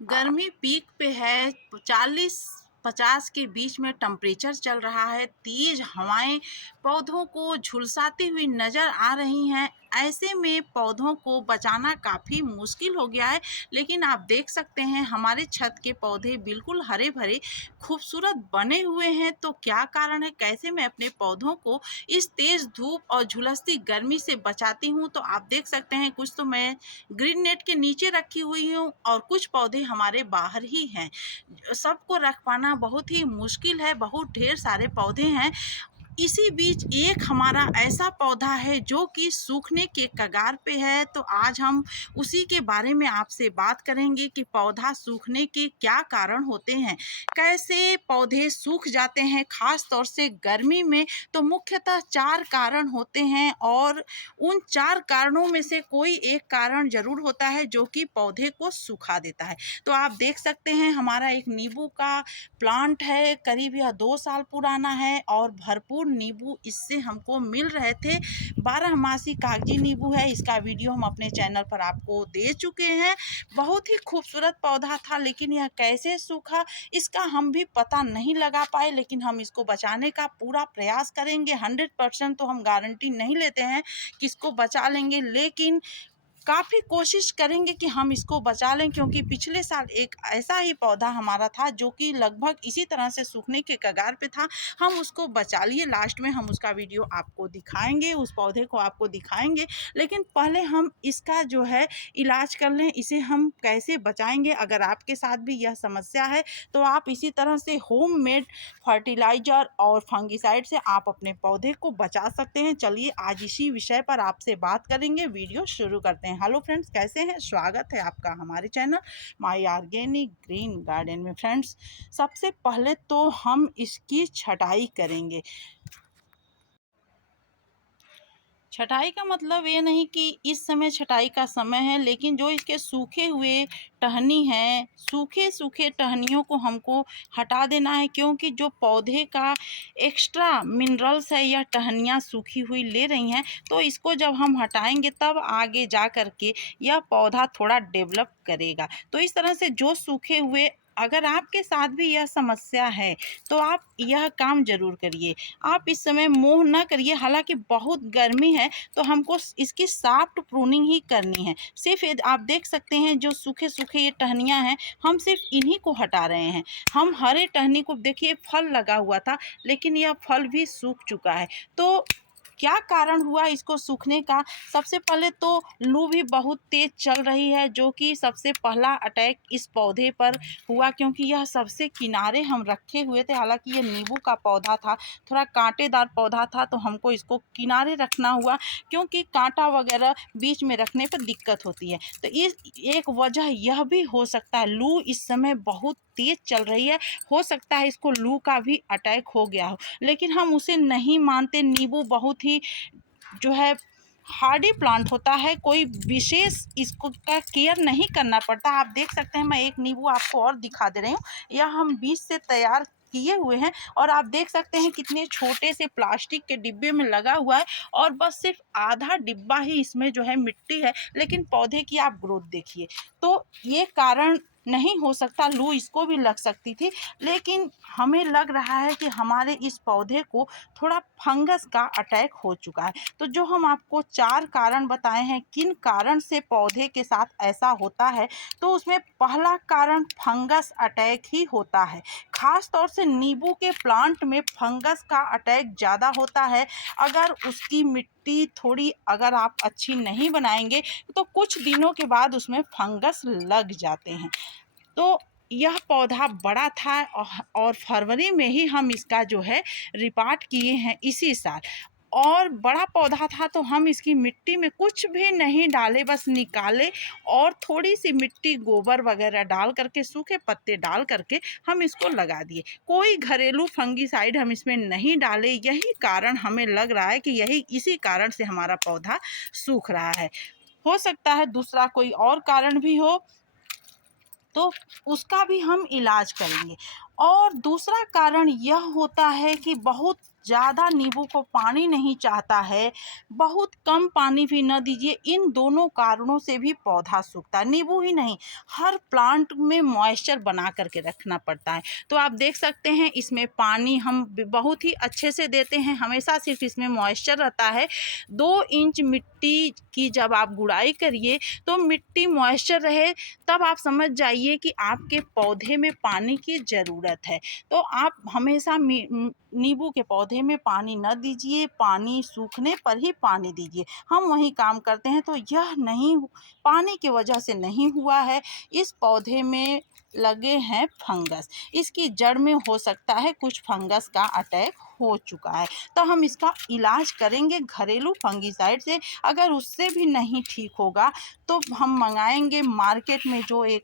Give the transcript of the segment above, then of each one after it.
गर्मी पीक पे है। 40-50 के बीच में टेम्परेचर चल रहा है। तेज हवाएं पौधों को झुलसाती हुई नजर आ रही हैं। ऐसे में पौधों को बचाना काफ़ी मुश्किल हो गया है। लेकिन आप देख सकते हैं हमारे छत के पौधे बिल्कुल हरे भरे खूबसूरत बने हुए हैं। तो क्या कारण है, कैसे मैं अपने पौधों को इस तेज धूप और झुलसती गर्मी से बचाती हूँ? तो आप देख सकते हैं कुछ तो मैं ग्रीन नेट के नीचे रखी हुई हूँ और कुछ पौधे हमारे बाहर ही हैं। सबको रख पाना बहुत ही मुश्किल है, बहुत ढेर सारे पौधे हैं। इसी बीच एक हमारा ऐसा पौधा है जो कि सूखने के कगार पे है। तो आज हम उसी के बारे में आपसे बात करेंगे कि पौधा सूखने के क्या कारण होते हैं, कैसे पौधे सूख जाते हैं खास तौर से गर्मी में। तो मुख्यतः 4 कारण होते हैं और उन 4 कारणों में से कोई एक कारण ज़रूर होता है जो कि पौधे को सुखा देता है। तो आप देख सकते हैं हमारा एक नींबू का प्लांट है, करीब यह 2 साल पुराना है और भरपूर नींबू इससे हमको मिल रहे थे। 12मासी कागजी नींबू है, इसका वीडियो हम अपने चैनल पर आपको दे चुके हैं। बहुत ही खूबसूरत पौधा था, लेकिन यह कैसे सूखा इसका हम भी पता नहीं लगा पाए। लेकिन हम इसको बचाने का पूरा प्रयास करेंगे। 100% तो हम गारंटी नहीं लेते हैं कि इसको बचा लेंगे, लेकिन काफ़ी कोशिश करेंगे कि हम इसको बचा लें, क्योंकि पिछले साल एक ऐसा ही पौधा हमारा था जो कि लगभग इसी तरह से सूखने के कगार पे था। हम उसको बचा लिए। लास्ट में हम उसका वीडियो आपको दिखाएंगे, उस पौधे को आपको दिखाएंगे। लेकिन पहले हम इसका जो है इलाज कर लें, इसे हम कैसे बचाएंगे। अगर आपके साथ भी यह समस्या है तो आप इसी तरह से होममेड फर्टिलाइज़र और फंगिसाइड से आप अपने पौधे को बचा सकते हैं। चलिए आज इसी विषय पर आपसे बात करेंगे। वीडियो शुरू करते हैं। हेलो फ्रेंड्स, कैसे हैं? स्वागत है आपका हमारे channel my organic green garden में। फ्रेंड्स, सबसे पहले तो हम इसकी छटाई करेंगे। छटाई का मतलब ये नहीं कि इस समय छटाई का समय है, लेकिन जो इसके सूखे हुए टहनी हैं, सूखे सूखे टहनियों को हमको हटा देना है, क्योंकि जो पौधे का एक्स्ट्रा मिनरल्स है यह टहनियाँ सूखी हुई ले रही हैं। तो इसको जब हम हटाएंगे तब आगे जा कर के यह पौधा थोड़ा डेवलप करेगा। तो इस तरह से जो सूखे हुए, अगर आपके साथ भी यह समस्या है तो आप यह काम ज़रूर करिए। आप इस समय मोह न करिए। हालांकि बहुत गर्मी है तो हमको इसकी सॉफ्ट प्रूनिंग ही करनी है। सिर्फ आप देख सकते हैं जो सूखे सूखे ये टहनियाँ हैं, हम सिर्फ इन्हीं को हटा रहे हैं। हम हरे टहनी को देखिए, फल लगा हुआ था लेकिन यह फल भी सूख चुका है। तो क्या कारण हुआ इसको सूखने का? सबसे पहले तो लू भी बहुत तेज चल रही है, जो कि सबसे पहला अटैक इस पौधे पर हुआ, क्योंकि यह सबसे किनारे हम रखे हुए थे। हालांकि ये नींबू का पौधा था, थोड़ा कांटेदार पौधा था, तो हमको इसको किनारे रखना हुआ, क्योंकि कांटा वगैरह बीच में रखने पर दिक्कत होती है। तो इस एक वजह यह भी हो सकता है, लू इस समय बहुत तेज चल रही है, हो सकता है इसको लू का भी अटैक हो गया हो। लेकिन हम उसे नहीं मानते। नींबू बहुत ही जो है हार्डी प्लांट होता है, कोई विशेष इसको का केयर नहीं करना पड़ता। आप देख सकते हैं, मैं एक नींबू आपको और दिखा दे रही हूँ। यह हम बीज से तैयार किए हुए हैं और आप देख सकते हैं कितने छोटे से प्लास्टिक के डिब्बे में लगा हुआ है और बस सिर्फ आधा डिब्बा ही इसमें जो है मिट्टी है, लेकिन पौधे की आप ग्रोथ देखिए। तो ये कारण नहीं हो सकता, लू इसको भी लग सकती थी, लेकिन हमें लग रहा है कि हमारे इस पौधे को थोड़ा फंगस का अटैक हो चुका है। तो जो हम आपको 4 कारण बताए हैं किन कारण से पौधे के साथ ऐसा होता है, तो उसमें पहला कारण फंगस अटैक ही होता है। खास तौर से नींबू के प्लांट में फंगस का अटैक ज़्यादा होता है। अगर उसकी मिट्टी थोड़ी अगर आप अच्छी नहीं बनाएंगे तो कुछ दिनों के बाद उसमें फंगस लग जाते हैं। तो यह पौधा बड़ा था और फरवरी में ही हम इसका जो है रिपार्ट किए हैं इसी साल। और बड़ा पौधा था तो हम इसकी मिट्टी में कुछ भी नहीं डाले, बस निकाले और थोड़ी सी मिट्टी गोबर वगैरह डाल करके, सूखे पत्ते डाल करके हम इसको लगा दिए। कोई घरेलू फंगिसाइड हम इसमें नहीं डाले। यही कारण हमें लग रहा है कि यही इसी कारण से हमारा पौधा सूख रहा है। हो सकता है दूसरा कोई और कारण भी हो, तो उसका भी हम इलाज करेंगे। और दूसरा कारण यह होता है कि बहुत ज़्यादा नींबू को पानी नहीं चाहता है, बहुत कम पानी भी न दीजिए। इन दोनों कारणों से भी पौधा सूखता है। नींबू ही नहीं, हर प्लांट में मॉइस्चर बना करके रखना पड़ता है। तो आप देख सकते हैं इसमें पानी हम बहुत ही अच्छे से देते हैं, हमेशा सिर्फ इसमें मॉइस्चर रहता है। 2 इंच मिट्टी की जब आप गुड़ाई करिए तो मिट्टी मॉइस्चर रहे, तब आप समझ जाइए कि आपके पौधे में पानी की ज़रूरत है। तो आप हमेशा नींबू के पौधे में पानी न दीजिए, पानी सूखने पर ही पानी दीजिए। हम वही काम करते हैं, तो यह नहीं, पानी की वजह से नहीं हुआ है। इस पौधे में लगे हैं फंगस, इसकी जड़ में हो सकता है कुछ फंगस का अटैक हो चुका है, तो हम इसका इलाज करेंगे घरेलू फंगिसाइड से। अगर उससे भी नहीं ठीक होगा तो हम मंगाएंगे मार्केट में जो एक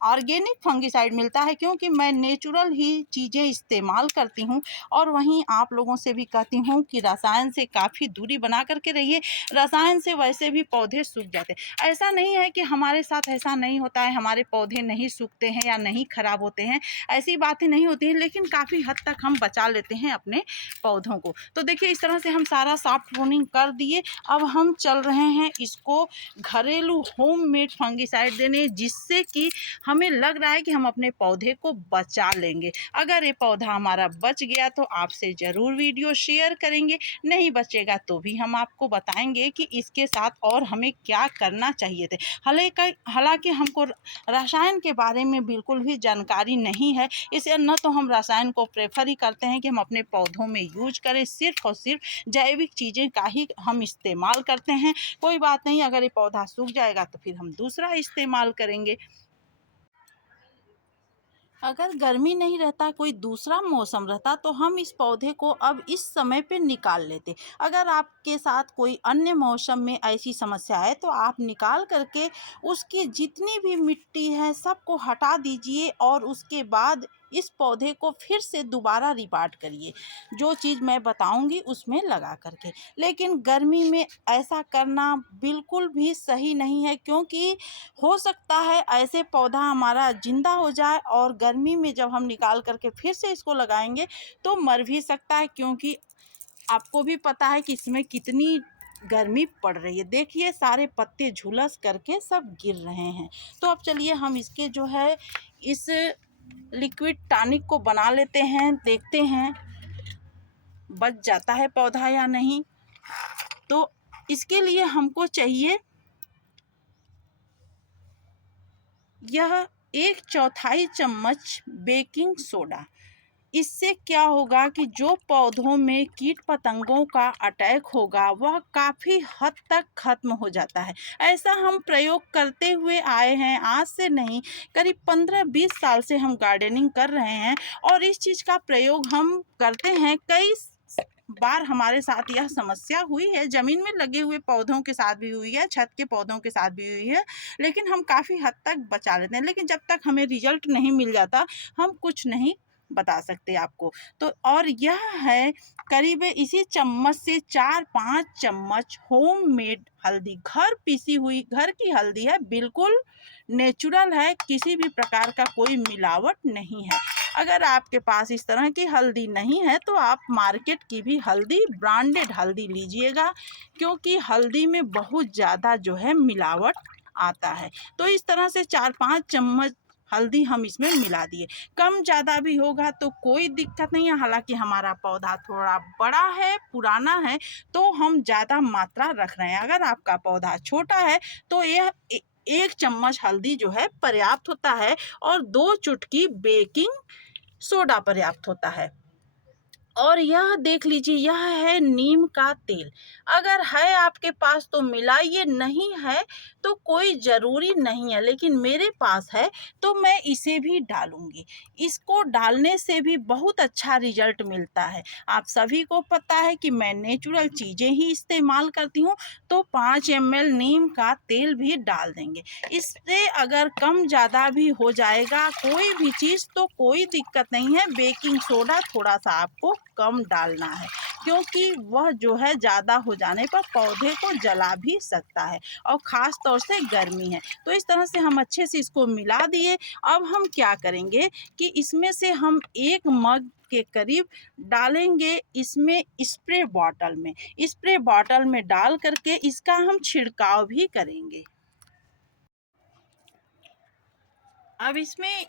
ऑर्गेनिक फंगिसाइड मिलता है, क्योंकि मैं नेचुरल ही चीज़ें इस्तेमाल करती हूँ। और वहीं आप लोगों से भी कहती हूँ कि रसायन से काफ़ी दूरी बना करके रहिए। रसायन से वैसे भी पौधे सूख जाते हैं। ऐसा नहीं है कि हमारे साथ ऐसा नहीं होता है, हमारे पौधे नहीं सूखते हैं या नहीं खराब होते हैं, ऐसी बातें नहीं होती हैं, लेकिन काफ़ी हद तक हम बचा लेते हैं अपने पौधों को। तो देखिए इस तरह से हम सारा सॉफ्ट प्रूनिंग कर दिए। अब हम चल रहे हैं इसको घरेलू होममेड फंगिसाइड देने, जिससे कि हमें लग रहा है कि हम अपने पौधे को बचा लेंगे। अगर ये पौधा हमारा बच गया तो आपसे ज़रूर वीडियो शेयर करेंगे, नहीं बचेगा तो भी हम आपको बताएंगे कि इसके साथ और हमें क्या करना चाहिए थे। हालांकि हमको रसायन के बारे में बिल्कुल भी जानकारी नहीं है, इसलिए न तो हम रसायन को प्रेफर ही करते हैं कि हम अपने पौधों में यूज करें। सिर्फ और सिर्फ जैविक चीज़ें का ही हम इस्तेमाल करते हैं। कोई बात नहीं, अगर ये पौधा सूख जाएगा तो फिर हम दूसरा इस्तेमाल करेंगे। अगर गर्मी नहीं रहता, कोई दूसरा मौसम रहता, तो हम इस पौधे को अब इस समय पे निकाल लेते। अगर आपके साथ कोई अन्य मौसम में ऐसी समस्या है तो आप निकाल करके उसकी जितनी भी मिट्टी है सबको हटा दीजिए और उसके बाद इस पौधे को फिर से दोबारा रिपार्ट करिए, जो चीज़ मैं बताऊंगी उसमें लगा करके। लेकिन गर्मी में ऐसा करना बिल्कुल भी सही नहीं है, क्योंकि हो सकता है ऐसे पौधा हमारा जिंदा हो जाए और गर्मी में जब हम निकाल करके फिर से इसको लगाएंगे तो मर भी सकता है, क्योंकि आपको भी पता है कि इसमें कितनी गर्मी पड़ रही है। देखिए सारे पत्ते झुलस करके सब गिर रहे हैं। तो अब चलिए हम इसके जो है इस लिक्विड टॉनिक को बना लेते हैं, देखते हैं बच जाता है पौधा या नहीं। तो इसके लिए हमको चाहिए यह 1/4 चम्मच बेकिंग सोडा। इससे क्या होगा कि जो पौधों में कीट पतंगों का अटैक होगा वह काफ़ी हद तक खत्म हो जाता है। ऐसा हम प्रयोग करते हुए आए हैं, आज से नहीं, करीब 15-20 साल से हम गार्डनिंग कर रहे हैं और इस चीज़ का प्रयोग हम करते हैं। कई बार हमारे साथ यह समस्या हुई है, ज़मीन में लगे हुए पौधों के साथ भी हुई है, छत के पौधों के साथ भी हुई है, लेकिन हम काफ़ी हद तक बचा लेते हैं। लेकिन जब तक हमें रिजल्ट नहीं मिल जाता हम कुछ नहीं बता सकते आपको। तो और यह है करीब इसी चम्मच से 4-5 चम्मच होममेड हल्दी, घर पीसी हुई घर की हल्दी है, बिल्कुल नेचुरल है, किसी भी प्रकार का कोई मिलावट नहीं है। अगर आपके पास इस तरह की हल्दी नहीं है तो आप मार्केट की भी हल्दी, ब्रांडेड हल्दी लीजिएगा, क्योंकि हल्दी में बहुत ज़्यादा जो है मिलावट आता है। तो इस तरह से 4-5 चम्मच हल्दी हम इसमें मिला दिए। कम ज़्यादा भी होगा तो कोई दिक्कत नहीं है। हालांकि हमारा पौधा थोड़ा बड़ा है, पुराना है, तो हम ज़्यादा मात्रा रख रहे हैं। अगर आपका पौधा छोटा है तो यह 1 चम्मच हल्दी जो है पर्याप्त होता है और 2 चुटकी बेकिंग सोडा पर्याप्त होता है। और यह देख लीजिए, यह है नीम का तेल। अगर है आपके पास तो मिलाइए, नहीं है तो कोई ज़रूरी नहीं है, लेकिन मेरे पास है तो मैं इसे भी डालूंगी। इसको डालने से भी बहुत अच्छा रिजल्ट मिलता है। आप सभी को पता है कि मैं नेचुरल चीज़ें ही इस्तेमाल करती हूँ, तो 5 ml नीम का तेल भी डाल देंगे। इससे अगर कम ज़्यादा भी हो जाएगा कोई भी चीज़ तो कोई दिक्कत नहीं है। बेकिंग सोडा थोड़ा सा आपको कम डालना है। क्योंकि वह जो है ज़्यादा हो जाने पर पौधे को जला भी सकता है और ख़ास तौर से गर्मी है। तो इस तरह से हम अच्छे से इसको मिला दिए। अब हम क्या करेंगे कि इसमें से हम 1 मग के करीब डालेंगे इसमें स्प्रे बॉटल में डाल करके इसका हम छिड़काव भी करेंगे। अब इसमें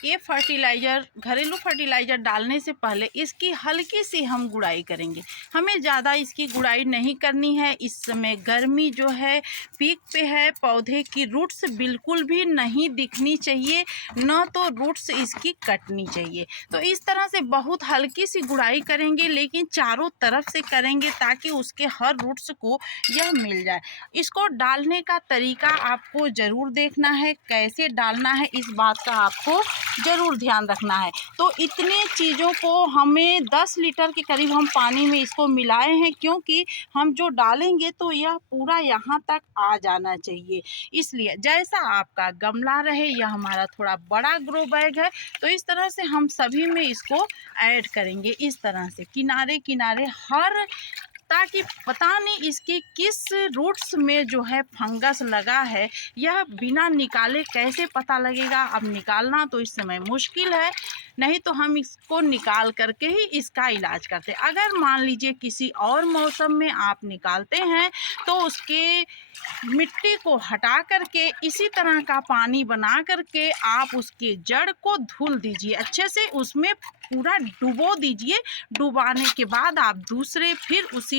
ये फर्टिलाइज़र, घरेलू फर्टिलाइज़र डालने से पहले इसकी हल्की सी हम गुड़ाई करेंगे। हमें ज़्यादा इसकी गुड़ाई नहीं करनी है। इस समय गर्मी जो है पीक पे है, पौधे की रूट्स बिल्कुल भी नहीं दिखनी चाहिए, न तो रूट्स इसकी कटनी चाहिए। तो इस तरह से बहुत हल्की सी गुड़ाई करेंगे, लेकिन चारों तरफ से करेंगे ताकि उसके हर रूट्स को यह मिल जाए। इसको डालने का तरीका आपको ज़रूर देखना है, कैसे डालना है इस बात का आपको ज़रूर ध्यान रखना है। तो इतने चीज़ों को हमें 10 लीटर के करीब हम पानी में इसको मिलाए हैं, क्योंकि हम जो डालेंगे तो यह पूरा यहाँ तक आ जाना चाहिए। इसलिए जैसा आपका गमला रहे, यह हमारा थोड़ा बड़ा ग्रो बैग है, तो इस तरह से हम सभी में इसको ऐड करेंगे। इस तरह से किनारे किनारे हर, ताकि पता नहीं इसके किस रूट्स में जो है फंगस लगा है, यह बिना निकाले कैसे पता लगेगा। अब निकालना तो इस समय मुश्किल है, नहीं तो हम इसको निकाल करके ही इसका इलाज करते। अगर मान लीजिए किसी और मौसम में आप निकालते हैं तो उसके मिट्टी को हटा करके इसी तरह का पानी बना करके आप उसके जड़ को धुल दीजिए, अच्छे से उसमें पूरा डुबो दीजिए। डुबाने के बाद आप दूसरे फिर उसी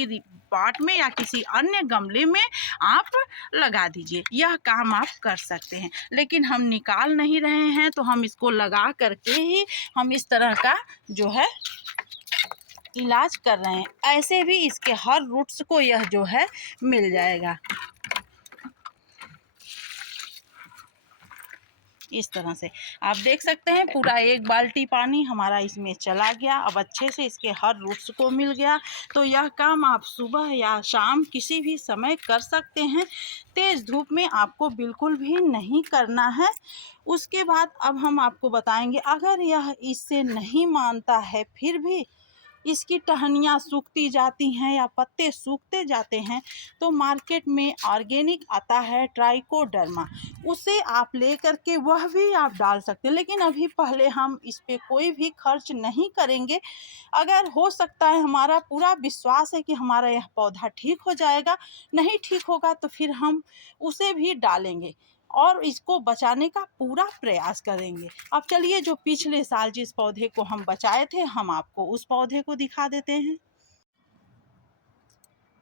पॉट में या किसी अन्य गमले में आप लगा दीजिए। यह काम आप कर सकते हैं, लेकिन हम निकाल नहीं रहे हैं तो हम इसको लगा करके ही हम इस तरह का जो है इलाज कर रहे हैं। ऐसे भी इसके हर रूट्स को यह जो है मिल जाएगा। इस तरह से आप देख सकते हैं पूरा 1 बाल्टी पानी हमारा इसमें चला गया। अब अच्छे से इसके हर रूट्स को मिल गया। तो यह काम आप सुबह या शाम किसी भी समय कर सकते हैं। तेज़ धूप में आपको बिल्कुल भी नहीं करना है। उसके बाद अब हम आपको बताएंगे, अगर यह इससे नहीं मानता है, फिर भी इसकी टहनियाँ सूखती जाती हैं या पत्ते सूखते जाते हैं, तो मार्केट में ऑर्गेनिक आता है ट्राइकोडर्मा, उसे आप ले करके वह भी आप डाल सकते हैं। लेकिन अभी पहले हम इस पे कोई भी खर्च नहीं करेंगे। अगर हो सकता है, हमारा पूरा विश्वास है कि हमारा यह पौधा ठीक हो जाएगा, नहीं ठीक होगा तो फिर हम उसे भी डालेंगे और इसको बचाने का पूरा प्रयास करेंगे। अब चलिए, जो पिछले साल जिस पौधे को हम बचाए थे, हम आपको उस पौधे को दिखा देते हैं।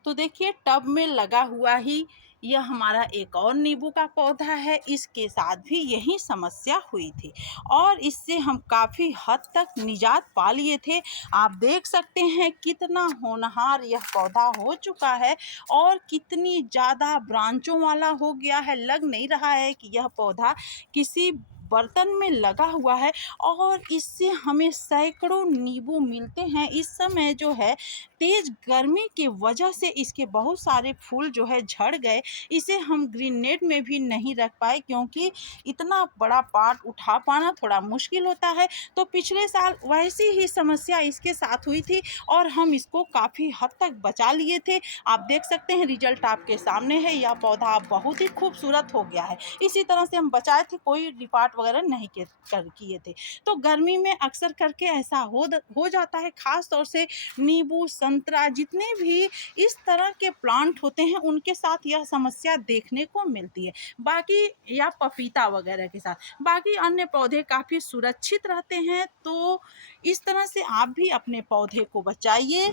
तो देखिए, टब में लगा हुआ ही यह हमारा एक और नींबू का पौधा है। इसके साथ भी यही समस्या हुई थी और इससे हम काफ़ी हद तक निजात पा लिए थे। आप देख सकते हैं कितना होनहार यह पौधा हो चुका है और कितनी ज़्यादा ब्रांचों वाला हो गया है। लग नहीं रहा है कि यह पौधा किसी बर्तन में लगा हुआ है और इससे हमें सैकड़ों नींबू मिलते हैं। इस समय जो है तेज़ गर्मी की वजह से इसके बहुत सारे फूल जो है झड़ गए। इसे हम ग्रीन नेट में भी नहीं रख पाए, क्योंकि इतना बड़ा पार्ट उठा पाना थोड़ा मुश्किल होता है। तो पिछले साल वैसी ही समस्या इसके साथ हुई थी और हम इसको काफ़ी हद तक बचा लिए थे। आप देख सकते हैं रिजल्ट आपके सामने है। यह पौधा अब बहुत ही खूबसूरत हो गया है। इसी तरह से हम बचाए थे, कोई रिपार्ट वगैरह नहीं किए थे। तो गर्मी में अक्सर करके ऐसा हो जाता है, ख़ास तौर से नींबू, संतरा, जितने भी इस तरह के प्लांट होते हैं उनके साथ यह समस्या देखने को मिलती है। बाकी या पपीता वगैरह के साथ, बाकी अन्य पौधे काफ़ी सुरक्षित रहते हैं। तो इस तरह से आप भी अपने पौधे को बचाइए।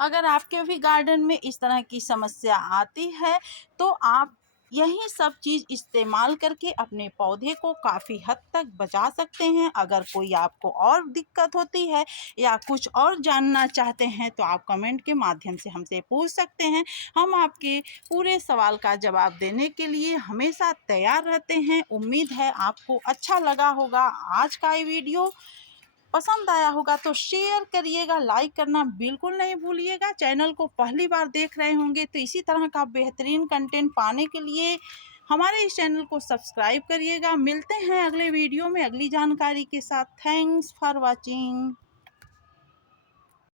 अगर आपके भी गार्डन में इस तरह की समस्या आती है तो आप यही सब चीज़ इस्तेमाल करके अपने पौधे को काफ़ी हद तक बचा सकते हैं। अगर कोई आपको और दिक्कत होती है या कुछ और जानना चाहते हैं तो आप कमेंट के माध्यम से हमसे पूछ सकते हैं। हम आपके पूरे सवाल का जवाब देने के लिए हमेशा तैयार रहते हैं। उम्मीद है आपको अच्छा लगा होगा। आज का ये वीडियो पसंद आया होगा तो शेयर करिएगा, लाइक करना बिल्कुल नहीं भूलिएगा। चैनल को पहली बार देख रहे होंगे तो इसी तरह का बेहतरीन कंटेंट पाने के लिए हमारे इस चैनल को सब्सक्राइब करिएगा। मिलते हैं अगले वीडियो में अगली जानकारी के साथ। Thanks for watching.